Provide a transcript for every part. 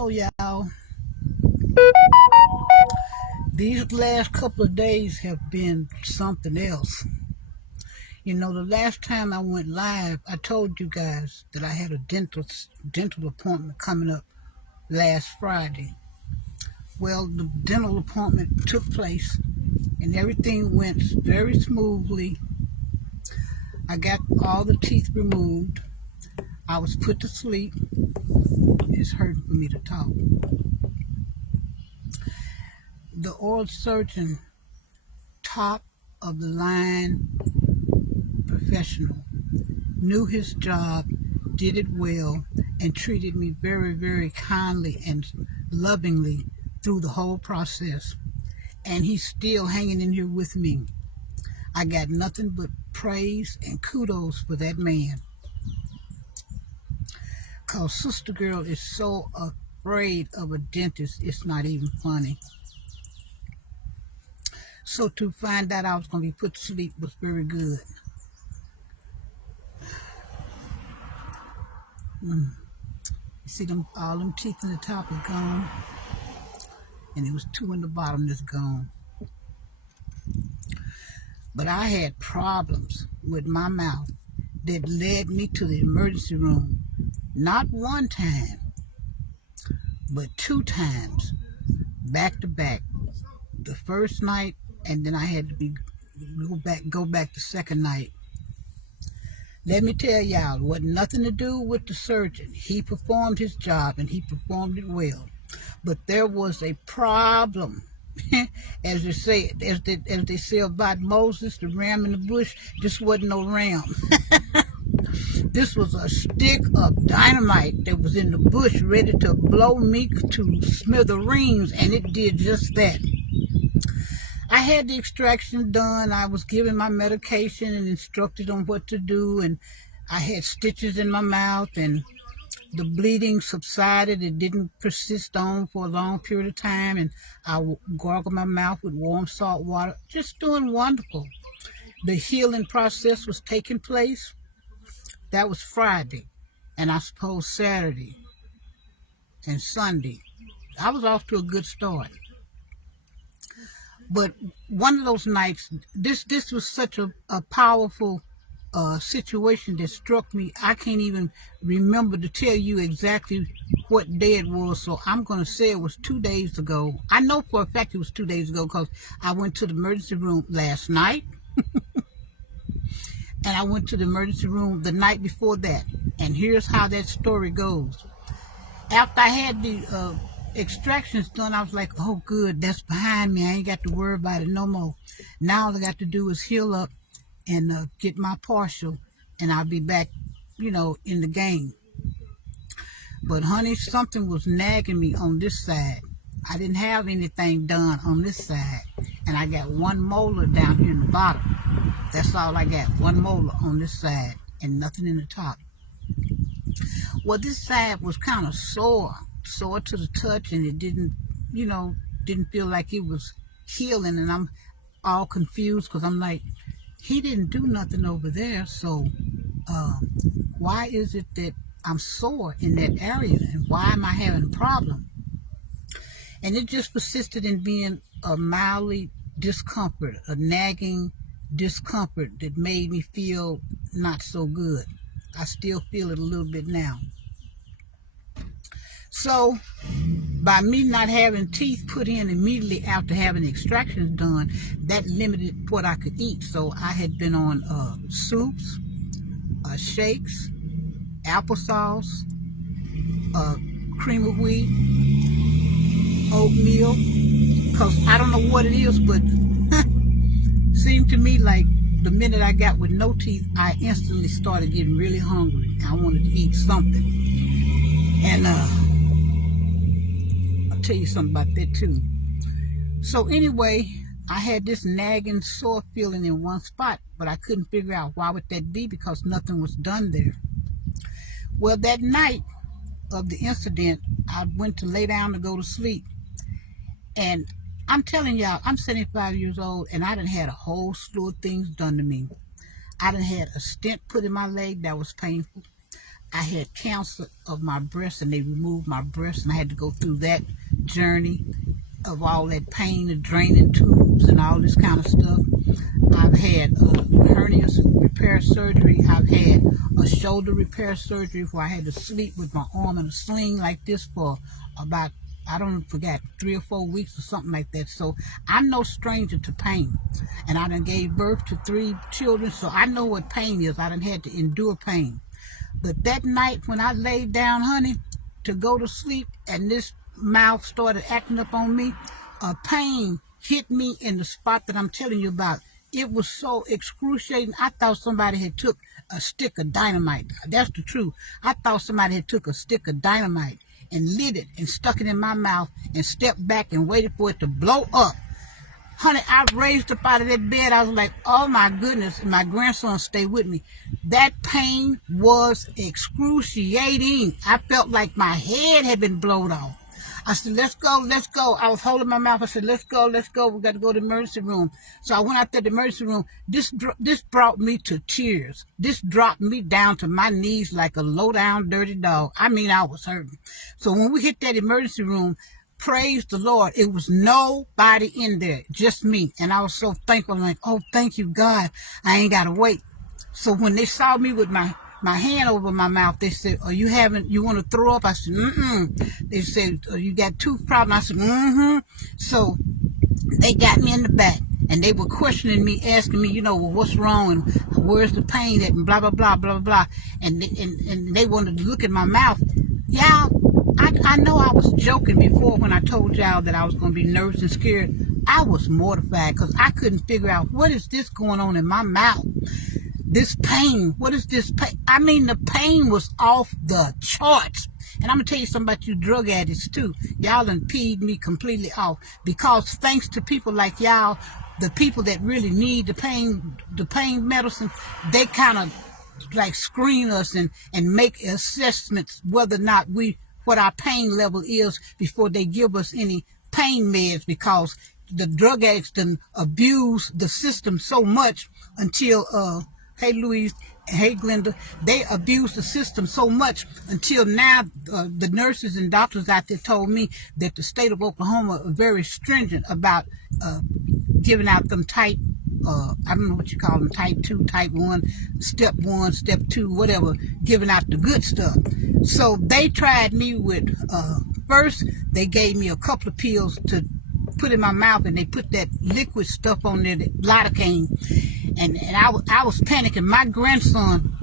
Oh, y'all, these last couple of days have been something else. You know, the last time I went live, I told you guys that I had a dental appointment coming up last Friday. Well, the dental appointment took place and everything went very smoothly. I got all the teeth removed. I was put to sleep. It's hurting for me to talk. The oral surgeon, top of the line professional, knew his job, did it well, and treated me very, very kindly and lovingly through the whole process. And he's still hanging in here with me. I got nothing but praise and kudos for that man. Because Sister Girl is so afraid of a dentist, it's not even funny. So to find out I was going to be put to sleep was very good. You see them, all them teeth in the top are gone. And there was 2 in the bottom that's gone. But I had problems with my mouth that led me to the emergency room. Not one time, but 2 times, back to back. The first night, and then I had to go back the second night. Let me tell y'all, it wasn't nothing to do with the surgeon. He performed his job and he performed it well. But there was a problem. as they say about Moses, the ram in the bush. This wasn't no ram. This was a stick of dynamite that was in the bush ready to blow me to smithereens, and it did just that. I had the extraction done. I was given my medication and instructed on what to do, and I had stitches in my mouth, and the bleeding subsided. It didn't persist on for a long period of time, and I gargled my mouth with warm salt water. Just doing wonderful. The healing process was taking place. That was Friday, and I suppose Saturday and Sunday. I was off to a good start. But one of those nights, this was such a powerful situation that struck me. I can't even remember to tell you exactly what day it was, so I'm going to say it was 2 days ago. I know for a fact it was 2 days ago because I went to the emergency room last night, and I went to the emergency room the night before that. And here's how that story goes. After I had the extractions done, I was like, oh good, that's behind me. I ain't got to worry about it no more. Now all I got to do is heal up and get my partial, and I'll be back, in the game. But honey, something was nagging me on this side. I didn't have anything done on this side, and I got 1 molar down here in the bottom. That's all I got, 1 molar on this side and nothing in the top. Well, this side was kind of sore to the touch, and it didn't feel like it was healing, and I'm all confused because I'm like, he didn't do nothing over there, so why is it that I'm sore in that area, and why am I having a problem? And it just persisted in being a mildly discomfort, a nagging discomfort that made me feel not so good. I still feel it a little bit now. So, by me not having teeth put in immediately after having extractions done, that limited what I could eat. So I had been on soups, shakes, applesauce, cream of wheat, oatmeal, because I don't know what it is, but seemed to me like the minute I got with no teeth, I instantly started getting really hungry. I wanted to eat something. And I'll tell you something about that too. So anyway, I had this nagging sore feeling in one spot, but I couldn't figure out why would that be, because nothing was done there. Well, that night of the incident, I went to lay down to go to sleep. And I'm telling y'all, I'm 75 years old, and I done had a whole slew of things done to me. I done had a stent put in my leg that was painful. I had cancer of my breast, and they removed my breast, and I had to go through that journey of all that pain, the draining tubes and all this kind of stuff. I've had hernia repair surgery. I've had a shoulder repair surgery where I had to sleep with my arm in a sling like this for about, I don't forget, 3 or 4 weeks or something like that. So I'm no stranger to pain. And I done gave birth to 3 children, so I know what pain is. I done had to endure pain. But that night when I laid down, honey, to go to sleep, and this mouth started acting up on me, a pain hit me in the spot that I'm telling you about. It was so excruciating. I thought somebody had took a stick of dynamite. That's the truth. I thought somebody had took a stick of dynamite and lit it and stuck it in my mouth and stepped back and waited for it to blow up. Honey, I raised up out of that bed. I was like, oh my goodness. And my grandson stayed with me. That pain was excruciating. I felt like my head had been blown off. I said, let's go, let's go. I was holding my mouth. I said, let's go, let's go. We got to go to the emergency room. So I went out to the emergency room. This brought me to tears. This dropped me down to my knees like a low-down, dirty dog. I mean, I was hurting. So when we hit that emergency room, praise the Lord, it was nobody in there, just me. And I was so thankful. I'm like, oh, thank you, God. I ain't got to wait. So when they saw me with my hand over my mouth, they said, oh, you want to throw up? I said, They said, oh, you got tooth problem? I said, So they got me in the back, and they were questioning me, asking me, well, what's wrong, and where's the pain at, and blah, blah, blah, blah, blah. And they wanted to look at my mouth. Y'all, I know I was joking before when I told y'all that I was going to be nervous and scared. I was mortified because I couldn't figure out what is this going on in my mouth. This pain, what is this pain? I mean, the pain was off the charts. And I'm going to tell you something about you drug addicts too. Y'all done peed me completely off, because thanks to people like y'all, the people that really need the pain medicine, they kind of like screen us and make assessments whether or not what our pain level is before they give us any pain meds, because the drug addicts done abuse the system so much until hey Louise, hey Glenda, they abuse the system so much until now the nurses and doctors out there told me that the state of Oklahoma are very stringent about giving out them type, I don't know what you call them, type 2, type 1, step 2, whatever, giving out the good stuff. So they tried me with, first they gave me a couple of pills to put in my mouth, and they put that liquid stuff on there, that lidocaine, and I was panicking. My grandson,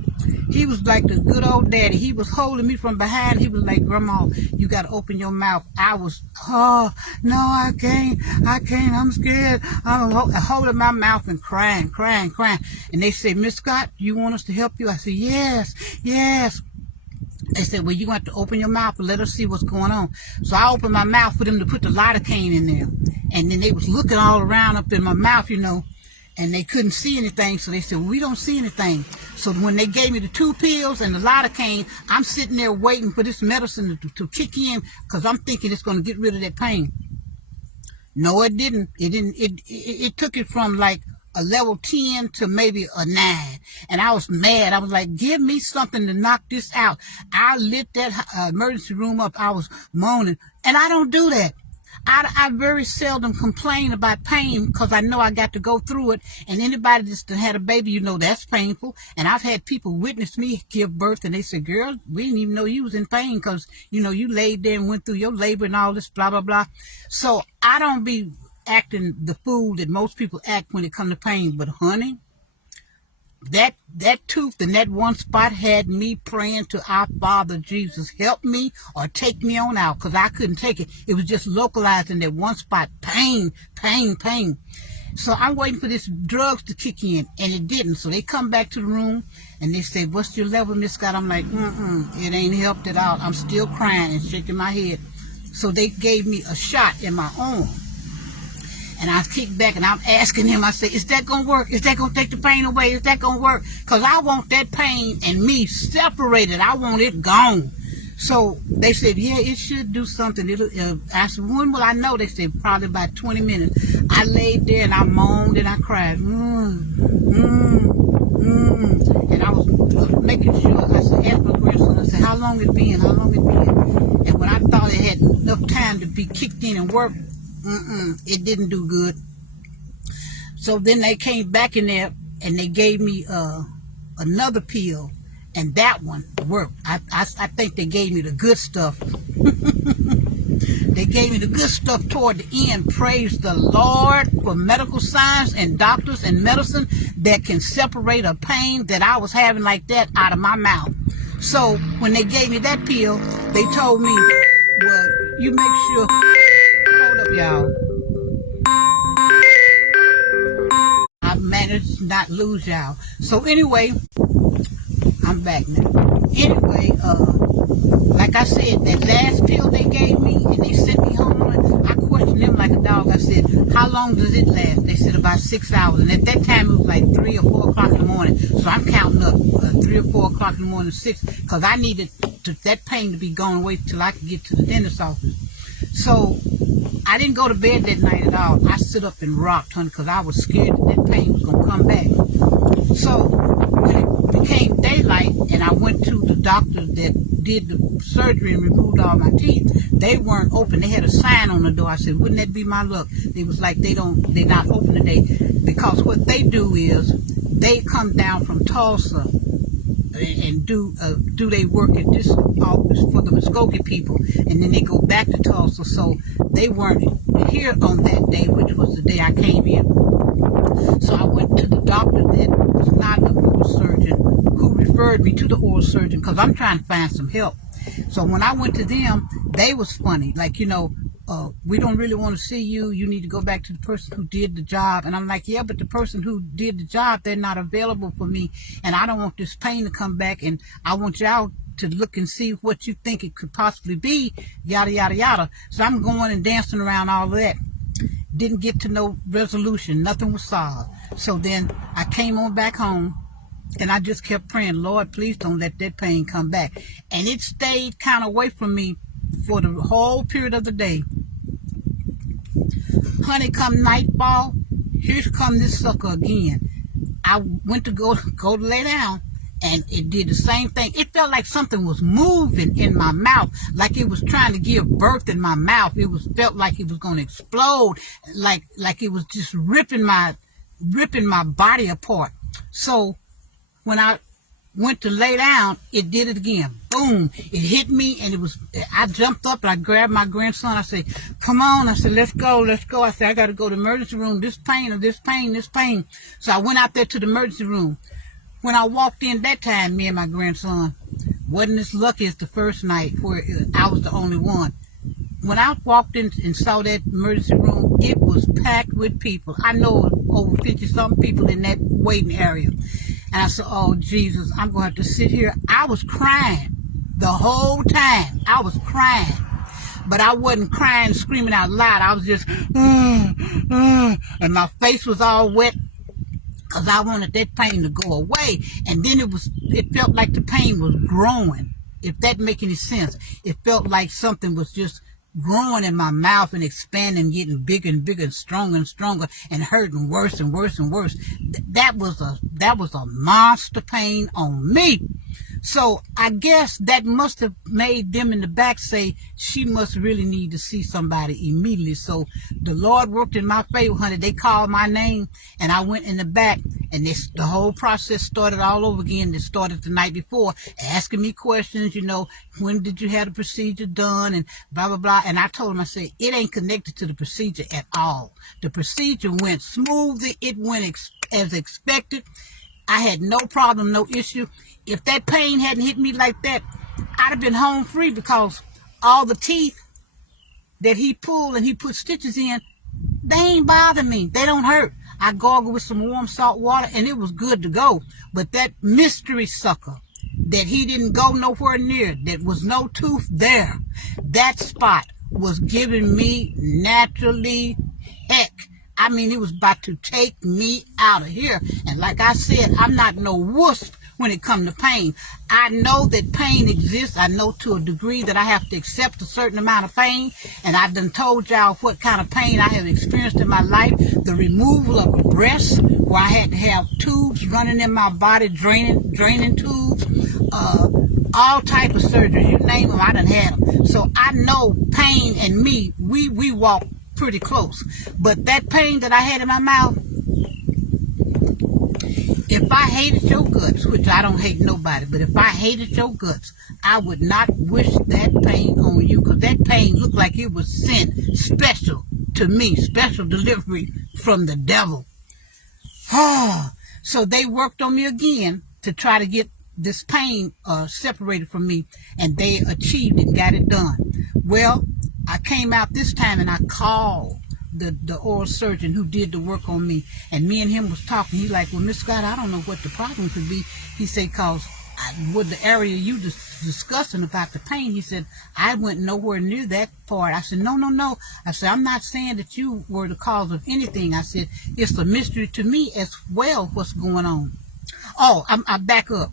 he was like the good old daddy. He was holding me from behind. He was like, Grandma, you got to open your mouth. I was, oh, no, I can't, I'm scared. I'm holding my mouth and crying. And they said, Miss Scott, you want us to help you? I said, yes. They said, well, you want to open your mouth and let us see what's going on. So I opened my mouth for them to put the lidocaine in there. And then they was looking all around up in my mouth, and they couldn't see anything. So they said, well, we don't see anything. So when they gave me the 2 pills and the lidocaine, I'm sitting there waiting for this medicine to kick in, because I'm thinking it's going to get rid of that pain. No, it didn't. It took it from like a level 10 to maybe a 9. And I was mad. I was like, give me something to knock this out. I lit that emergency room up. I was moaning. And I don't do that. I very seldom complain about pain, because I know I got to go through it. And anybody that's had a baby, that's painful. And I've had people witness me give birth, and they said, girl, we didn't even know you was in pain, because, you laid there and went through your labor and all this, blah, blah, blah. So I don't be acting the fool that most people act when it comes to pain. But honey, that tooth in that one spot had me praying to our Father Jesus, help me or take me on out, because I couldn't take it. It was just localized in that one spot. Pain. So I'm waiting for this drugs to kick in, and it didn't. So they come back to the room, and they say, what's your level, Miss Scott? I'm like, it ain't helped at all. I'm still crying and shaking my head. So they gave me a shot in my arm. And I kicked back, and I'm asking him, I say, is that going to work? Is that going to take the pain away? Is that going to work? Because I want that pain and me separated. I want it gone. So they said, yeah, it should do something. I said, when will I know? They said, probably about 20 minutes. I laid there, and I moaned, and I cried. And I was making sure, I said, asked my grandson, I said, how long it been, how long it been? And when I thought it had enough time to be kicked in and work, it didn't do good. So then they came back in there and they gave me another pill, and that one worked. I think they gave me the good stuff. They gave me the good stuff toward the end. Praise the Lord for medical science and doctors and medicine that can separate a pain that I was having like that out of my mouth. So when they gave me that pill, they told me, well, you make sure, hold up, y'all. I managed to not lose y'all. So anyway, I'm back now. Anyway, like I said, that last pill they gave me and they sent me home, I questioned them like a dog. I said, how long does it last? They said about 6 hours. And at that time, it was like 3 or 4 o'clock in the morning. So I'm counting up 3 or 4 o'clock in the morning, 6, because I needed that pain to be gone away till I could get to the dentist's office. So I didn't go to bed that night at all. I stood up and rocked, honey, because I was scared that pain was going to come back. So when it became daylight and I went to the doctor that did the surgery and removed all my teeth, they weren't open. They had a sign on the door. I said, wouldn't that be my luck? It was like they're not open today, because what they do is they come down from Tulsa and do they work at this office for the Muskogee people, and then they go back to Tulsa. So they weren't here on that day, which was the day I came in. So I went to the doctor that was not an oral surgeon, who referred me to the oral surgeon, because I'm trying to find some help. So when I went to them, they was funny, like, we don't really want to see you. You need to go back to the person who did the job. And I'm like, yeah, but the person who did the job, they're not available for me. And I don't want this pain to come back. And I want y'all to look and see what you think it could possibly be, yada, yada, yada. So I'm going and dancing around all of that. Didn't get to no resolution. Nothing was solved. So then I came on back home. And I just kept praying, Lord, please don't let that pain come back. And it stayed kind of away from me for the whole period of the day. Honey, come nightfall, here come this sucker again. I went to go to lay down, and it did the same thing. It felt like something was moving in my mouth, like it was trying to give birth in my mouth. Felt like it was going to explode, like it was just ripping my body apart. So when I went to lay down, it did it again. Boom. It hit me, and I jumped up and I grabbed my grandson. I said, come on. I said, let's go. I said, I got to go to the emergency room. This pain. So I went out there to the emergency room. When I walked in that time, me and my grandson wasn't as lucky as the first night where I was the only one. When I walked in and saw that emergency room, it was packed with people. I know over 50-something people in that waiting area. And I said, oh, Jesus, I'm going to have to sit here. I was crying the whole time. I was crying. But I wasn't crying, screaming out loud. I was just, and my face was all wet, because I wanted that pain to go away. And then it felt like the pain was growing, if that make any sense. It felt like something was just growing in my mouth and expanding, getting bigger and bigger and stronger and hurting worse and worse and worse. That was a monster pain on me. So I guess that must have made them in the back say, she must really need to see somebody immediately. So the Lord worked in my favor, honey. They called my name, and I went in the back, and the whole process started all over again. They started the night before, asking me questions, when did you have the procedure done, and blah, blah, blah. And I told them, I said, it ain't connected to the procedure at all. The procedure went smoothly. It went as expected. I had no problem, no issue. If that pain hadn't hit me like that, I'd have been home free, because all the teeth that he pulled and he put stitches in, they ain't bother me. They don't hurt. I gargled with some warm salt water, and it was good to go. But that mystery sucker that he didn't go nowhere near, that was no tooth there, that spot was giving me naturally heck. I mean, it was about to take me out of here. And like I said, I'm not no wuss when it comes to pain. I know that pain exists. I know to a degree that I have to accept a certain amount of pain. And I've done told y'all what kind of pain I have experienced in my life. The removal of a breast, where I had to have tubes running in my body, draining tubes, all type of surgery, you name them, I done had them. So I know pain and me, we walk pretty close. But that pain that I had in my mouth, if I hated your guts, which I don't hate nobody, but if I hated your guts, I would not wish that pain on you, because that pain looked like it was sent special to me, special delivery from the devil. So they worked on me again to try to get this pain separated from me, and they achieved it, got it done. Well, I came out this time and I called the oral surgeon who did the work on me, and me and him was talking. He's like, well, Miss Scott, I don't know what the problem could be. He said, cause with the area you discussing about the pain, he said, I went nowhere near that part. I said, no. I said, I'm not saying that you were the cause of anything. I said, it's a mystery to me as well what's going on. Oh, I back up.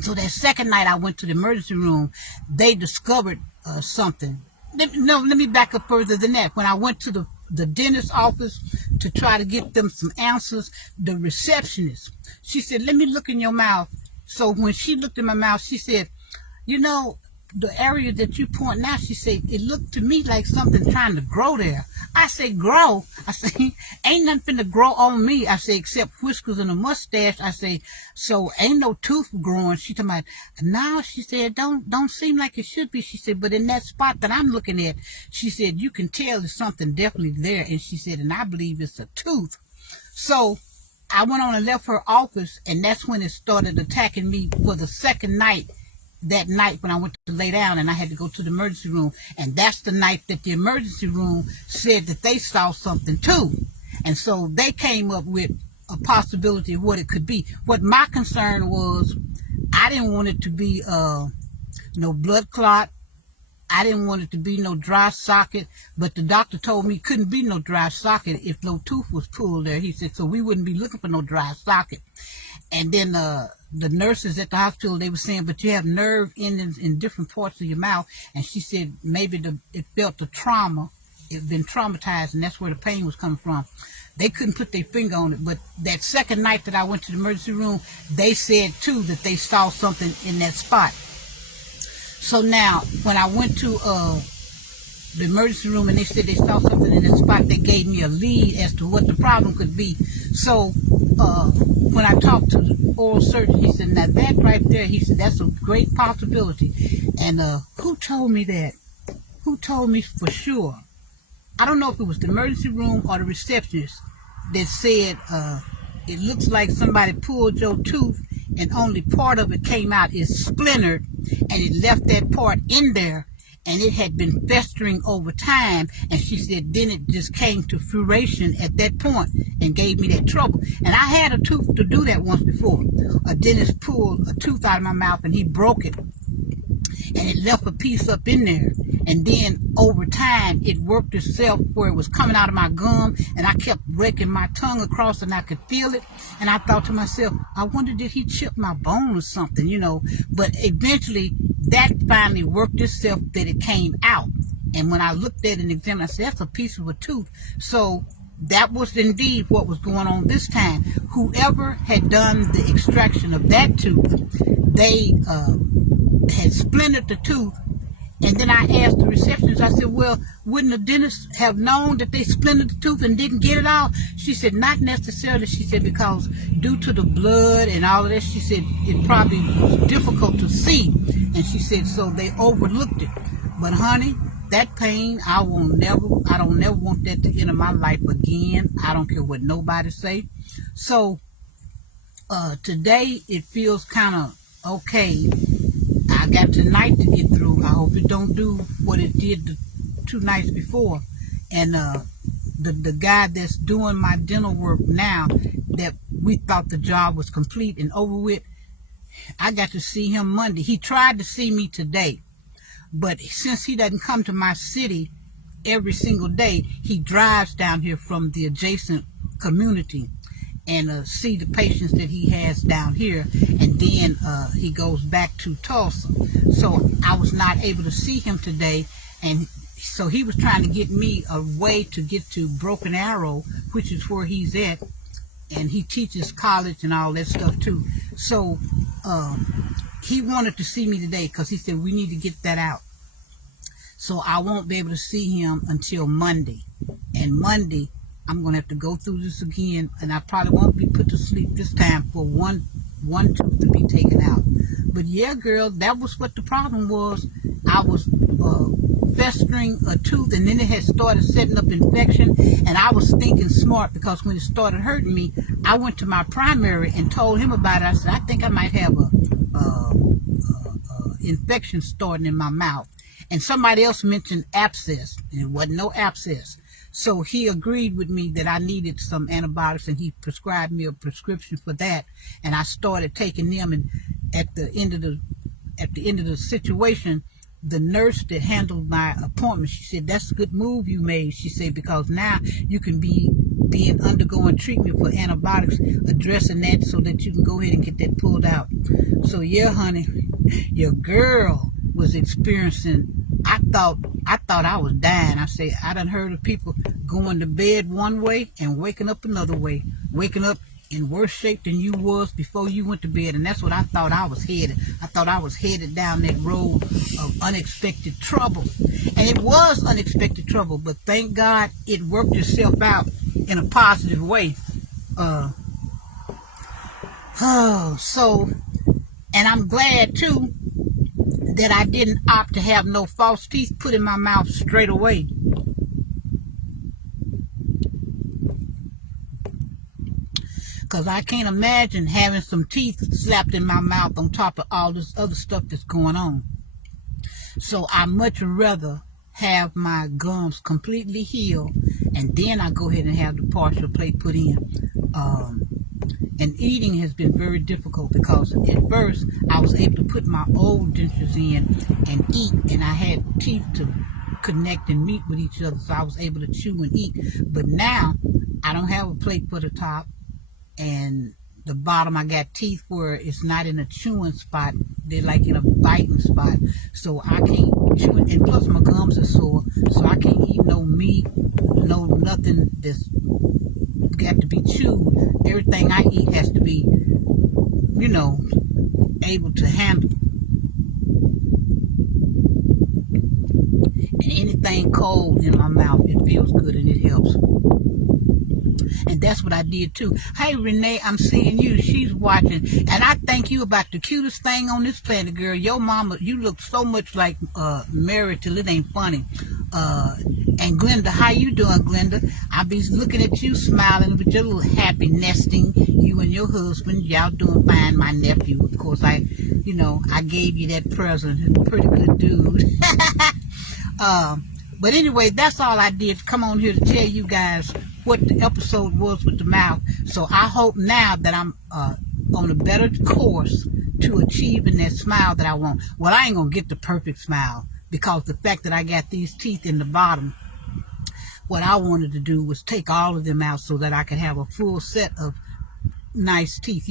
So that second night I went to the emergency room, they discovered something. Let me back up further than that. When I went to the dentist's office to try to get them some answers, the receptionist, she said, let me look in your mouth. So when she looked in my mouth, she said, you know, the area that you point out, she said, it looked to me like something trying to grow there. I said, grow? I said, ain't nothing to grow on me. I said, except whiskers and a mustache. I said, so ain't no tooth growing. She told me, no, she said, don't seem like it should be. She said, but in that spot that I'm looking at, she said, you can tell there's something definitely there. And she said, and I believe it's a tooth. So I went on and left her office, and that's when it started attacking me for the second night. That night when I went to lay down and I had to go to the emergency room, and that's the night that the emergency room said that they saw something too. And so they came up with a possibility of what it could be. What my concern was, I didn't want it to be no blood clot. I didn't want it to be no dry socket, but the doctor told me it couldn't be no dry socket if no tooth was pulled there. He said, so we wouldn't be looking for no dry socket. And then the nurses at the hospital, they were saying, but you have nerve endings in different parts of your mouth. And she said maybe it felt the trauma. It had been traumatized, and that's where the pain was coming from. They couldn't put their finger on it. But that second night that I went to the emergency room, they said, too, that they saw something in that spot. So now, when I went to the emergency room and they said they saw something in that spot, they gave me a lead as to what the problem could be. So when I talked to the oral surgeon, he said, now that right there, he said, that's a great possibility. And who told me that? Who told me for sure? I don't know if it was the emergency room or the receptionist that said, it looks like somebody pulled your tooth and only part of it came out. Is splintered, and it left that part in there, and it had been festering over time. And she said then it just came to fruition at that point and gave me that trouble. And I had a tooth to do that once before. A dentist pulled a tooth out of my mouth and he broke it, and it left a piece up in there. And then over time, it worked itself where it was coming out of my gum, and I kept raking my tongue across, and I could feel it. And I thought to myself, I wonder, did he chip my bone or something, you know? But eventually, that finally worked itself that it came out. And when I looked at it and examined, I said, that's a piece of a tooth. So that was indeed what was going on this time. Whoever had done the extraction of that tooth, they had splintered the tooth. And then I asked the receptionist, I said, well, wouldn't the dentist have known that they splintered the tooth and didn't get it out? She said, not necessarily. She said, because due to the blood and all of that, she said, it probably was difficult to see. And she said, so they overlooked it. But honey, that pain, I don't never want that to enter my life again. I don't care what nobody say. So today it feels kind of okay. I got tonight to get through. I hope it don't do what it did the 2 nights before. And the guy that's doing my dental work now, that we thought the job was complete and over with, I got to see him Monday. He tried to see me today, but since he doesn't come to my city every single day, he drives down here from the adjacent community. and see the patients that he has down here, and then he goes back to Tulsa. So I was not able to see him today, and so he was trying to get me a way to get to Broken Arrow, which is where he's at, and he teaches college and all that stuff too. So he wanted to see me today because he said we need to get that out. So I won't be able to see him until Monday, and Monday I'm going to have to go through this again, and I probably won't be put to sleep this time for one tooth to be taken out. But yeah, girl, that was what the problem was. I was festering a tooth, and then it had started setting up infection, and I was thinking smart, because when it started hurting me, I went to my primary and told him about it. I said, I think I might have a infection starting in my mouth. And somebody else mentioned abscess, and it wasn't no abscess. So he agreed with me that I needed some antibiotics, and he prescribed me a prescription for that. And I started taking them. And at the end of the situation, the nurse that handled my appointment, she said, "That's a good move you made." She said, because now you can be undergoing treatment for antibiotics, addressing that so that you can go ahead and get that pulled out. So yeah, honey, your girl was experiencing, I thought I was dying. I say, I done heard of people going to bed one way and waking up another way, waking up in worse shape than you was before you went to bed. And that's what I thought I was headed. I thought I was headed down that road of unexpected trouble. And it was unexpected trouble, but thank God it worked itself out in a positive way. And I'm glad too that I didn't opt to have no false teeth put in my mouth straight away. Because I can't imagine having some teeth slapped in my mouth on top of all this other stuff that's going on. So I much rather have my gums completely healed, and then I go ahead and have the partial plate put in. And eating has been very difficult, because at first I was able to put my old dentures in and eat, and I had teeth to connect and meet with each other, so I was able to chew and eat. But now I don't have a plate for the top, and the bottom I got teeth where it's not in a chewing spot, they're like in a biting spot, so I can't chew it. And plus my gums are sore, so I can't eat no meat, no nothing that's got to be chewed. Everything I eat has to be, able to handle. And anything cold in my mouth, it feels good and it helps. And that's what I did too. Hey Renee, I'm seeing you. She's watching. And I thank you about the cutest thing on this planet, girl. Your mama, you look so much like Mary till it ain't funny. And Glenda, how you doing, Glenda? I be looking at you smiling with your little happy nesting. You and your husband, y'all doing fine. My nephew, of course, I gave you that present. He's a pretty good dude. But anyway, that's all I did. Come on here to tell you guys what the episode was with the mouth. So I hope now that I'm on a better course to achieving that smile that I want. Well, I ain't gonna get the perfect smile, because the fact that I got these teeth in the bottom, what I wanted to do was take all of them out so that I could have a full set of nice teeth,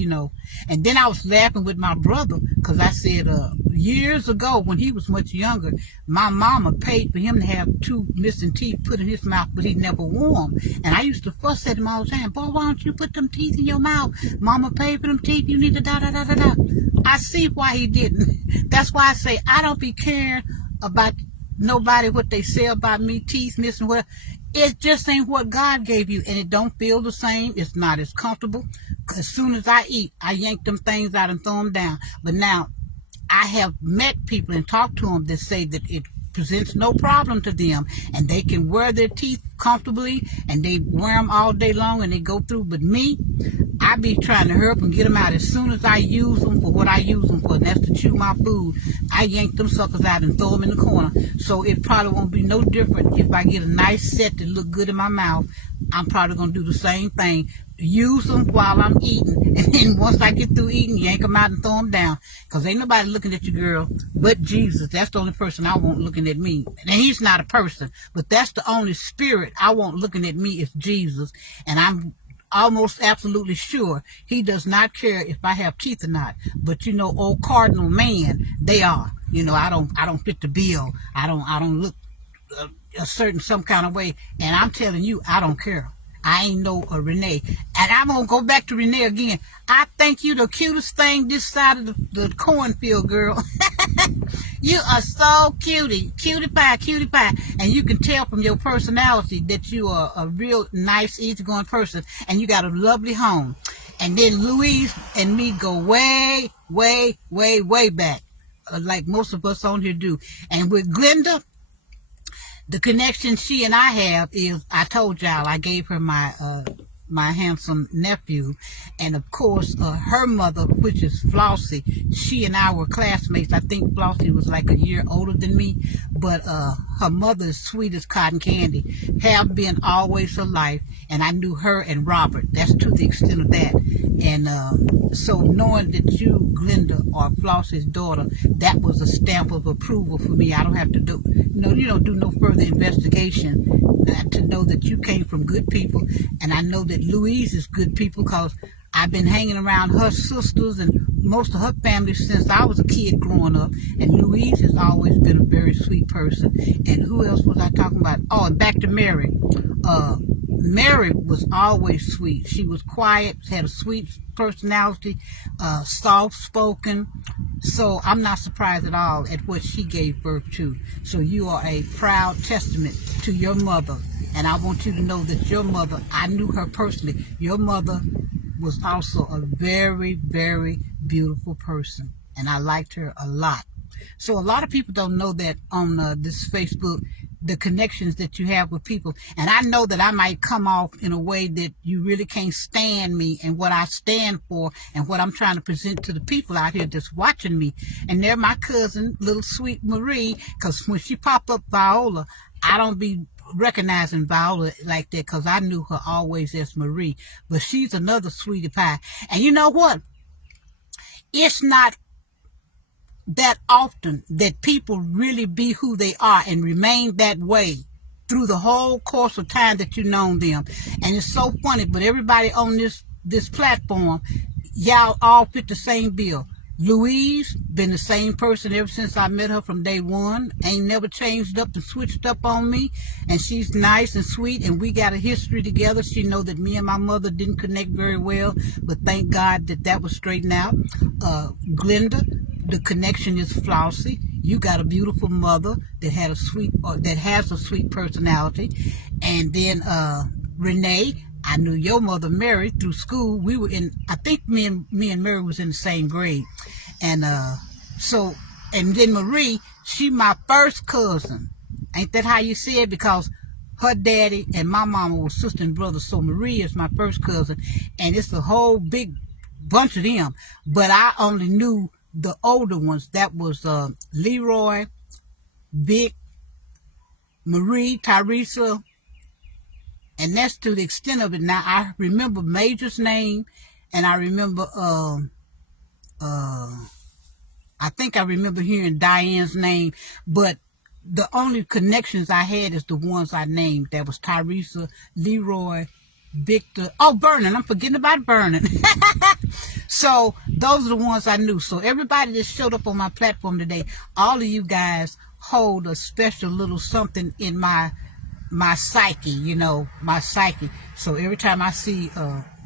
And then I was laughing with my brother, because I said years ago when he was much younger, my mama paid for him to have 2 missing teeth put in his mouth, but he never wore them. And I used to fuss at him all the time, boy, why don't you put them teeth in your mouth? Mama paid for them teeth, you need to da-da-da-da-da. I see why he didn't. That's why I say I don't be caring about nobody what they say about me, teeth missing, whatever. It just ain't what God gave you, and it don't feel the same. It's not as comfortable. As soon as I eat, I yank them things out and throw them down. But now, I have met people and talked to them that say that it presents no problem to them, and they can wear their teeth comfortably, and they wear them all day long, and they go through. But me, I be trying to hurry up and get them out. As soon as I use them for what I use them for, and that's to chew my food, I yank them suckers out and throw them in the corner. So it probably won't be no different if I get a nice set that look good in my mouth. I'm probably going to do the same thing. Use them while I'm eating, and then once I get through eating, yank them out and throw them down. Because ain't nobody looking at you, girl, but Jesus. That's the only person I want looking at me. And he's not a person, but that's the only spirit I want looking at me is Jesus. And I'm almost absolutely sure he does not care if I have teeth or not. But you know, old Cardinal man, they are. You know, I don't fit the bill. I don't look a certain some kind of way. And I'm telling you, I don't care. I ain't no Renee. And I'm going to go back to Renee again. I think you the cutest thing this side of the cornfield, girl. You are so cutie. Cutie pie, cutie pie. And you can tell from your personality that you are a real nice, easygoing person. And you got a lovely home. And then Louise and me go way, way, way, way back. Like most of us on here do. And with Glenda, the connection she and I have is, I told y'all, I gave her my my handsome nephew, and of course her mother, which is Flossie. She and I were classmates. I think Flossie was like a year older than me, but her mother is sweet as cotton candy, have been always her life. And I knew her and Robert. That's to the extent of that. And so knowing that you, Glenda, are Flossie's daughter, that was a stamp of approval for me. I don't have to do, you don't do no further investigation to know that you came from good people. And I know that Louise is good people because I've been hanging around her sisters and most of her family since I was a kid growing up. And Louise has always been a very sweet person. And who else was I talking about? Oh, and back to Mary. Mary was always sweet. She was quiet, had a sweet personality, soft-spoken. So I'm not surprised at all at what she gave birth to. So you are a proud testament to your mother. And I want you to know that your mother, I knew her personally. Your mother was also a very, very beautiful person. And I liked her a lot. So a lot of people don't know that on this Facebook, the connections that you have with people. And I know that I might come off in a way that you really can't stand me and what I stand for and what I'm trying to present to the people out here that's watching me. And they're my cousin, little sweet Marie, because when she pop up Viola, I don't be recognizing Viola like that because I knew her always as Marie. But she's another sweetie pie. And you know what? It's not that often that people really be who they are and remain that way through the whole course of time that you've known them. And it's so funny, but everybody on this platform, y'all all fit the same bill. Louise been the same person ever since I met her from day one. Ain't never changed up and switched up on me. And she's nice and sweet, and we got a history together. She know that me and my mother didn't connect very well, but thank God that was straightened out. Glenda, the connection is Flossie. You got a beautiful mother that had a sweet, that has a sweet personality. And then Renee, I knew your mother Mary through school. We were in, I think me and Mary was in the same grade. And so, and then Marie, she my first cousin. Ain't that how you say it? Because her daddy and my mama were sister and brother. So Marie is my first cousin. And it's a whole big bunch of them. But I only knew the older ones. That was Leroy, Vic, Marie, Teresa, and that's to the extent of it. Now I remember Major's name, and I remember I think I remember hearing Diane's name, but the only connections I had is the ones I named. That was Teresa, Leroy, Victor. Oh, Vernon. I'm forgetting about Vernon. So those are the ones I knew. So everybody that showed up on my platform today, all of you guys hold a special little something in my psyche, my psyche. So every time I see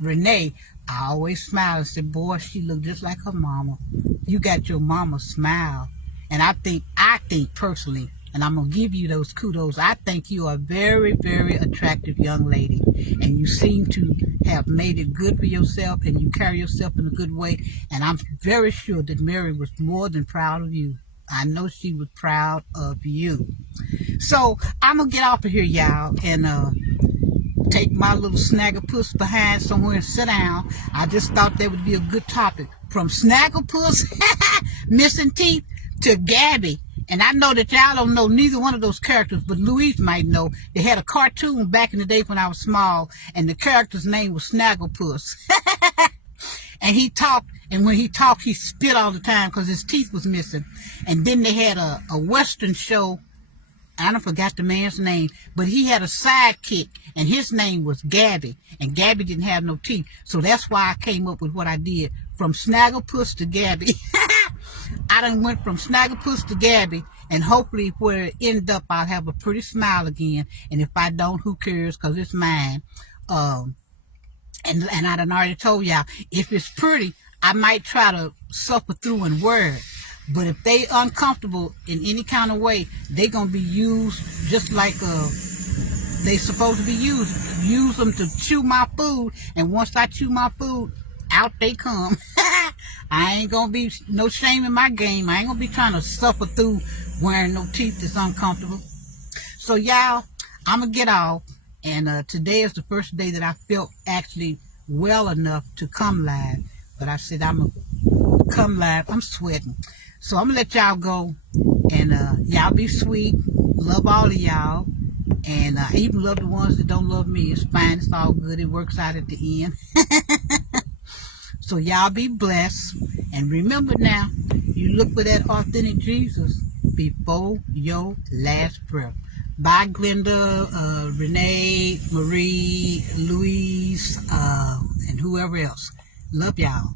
Renee, I always smile and say, boy, she look just like her mama. You got your mama's smile. And I think personally, and I'm going to give you those kudos, I think you are a very, very attractive young lady. And you seem to have made it good for yourself, and you carry yourself in a good way. And I'm very sure that Mary was more than proud of you. I know she was proud of you. So I'm going to get off of here, y'all, and take my little Snagglepuss behind somewhere and sit down. I just thought that would be a good topic. From Snagglepuss, missing teeth, to Gabby. And I know that y'all don't know neither one of those characters, but Louise might know. They had a cartoon back in the day when I was small, and the character's name was Snagglepuss. And he talked, and when he talked, he spit all the time because his teeth was missing. And then they had a Western show. I don't forgot the man's name, but he had a sidekick, and his name was Gabby, and Gabby didn't have no teeth. So that's why I came up with what I did, from Snagglepuss to Gabby. I done went from Snagglepuss to Gabby, and hopefully where it end up, I'll have a pretty smile again. And if I don't, who cares, because it's mine. And I done already told y'all, if it's pretty, I might try to suffer through and wear it. But if they uncomfortable in any kind of way, they gonna be used just like they supposed to be used. Use them to chew my food, and once I chew my food, out they come. I ain't gonna be no shame in my game. I ain't gonna be trying to suffer through wearing no teeth that's uncomfortable. So y'all, I'm gonna get off, and today is the first day that I felt actually well enough to come live. But I said I'm gonna come live. I'm sweating. So I'm gonna let y'all go, and y'all be sweet. Love all of y'all, and I even love the ones that don't love me. It's fine. It's all good. It works out at the end. So y'all be blessed, and remember now, you look for that authentic Jesus before your last breath. Bye, Glenda, Renee, Marie, Louise, and whoever else. Love y'all.